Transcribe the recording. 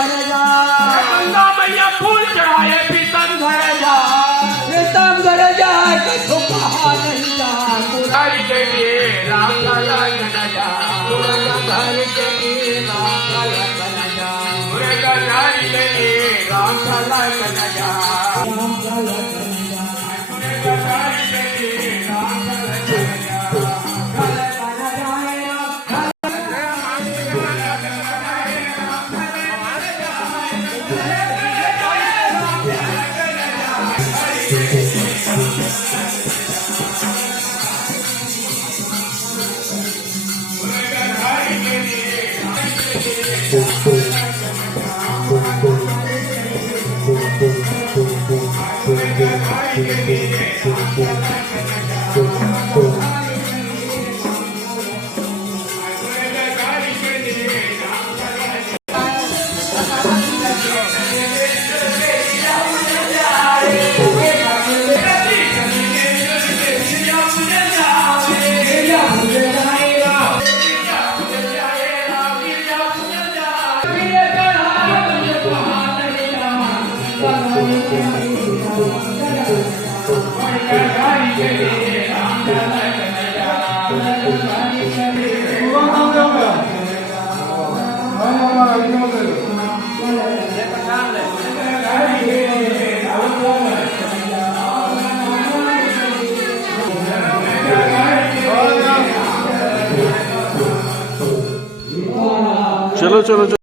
घर जा, गंगा मैया फूल चढ़ाए पीतम घर जा, प्रीतम घर जा कछु कहा नहीं जा, मुरारी के लिए राम लला न जा, मुर्गा घर के लिए राम लला न जा, मुर्गा नारी के लिए राम लला न जा, राम लला न जा, मुर्गा नारी के लिए राम लला न जा। चलो चलो चलो।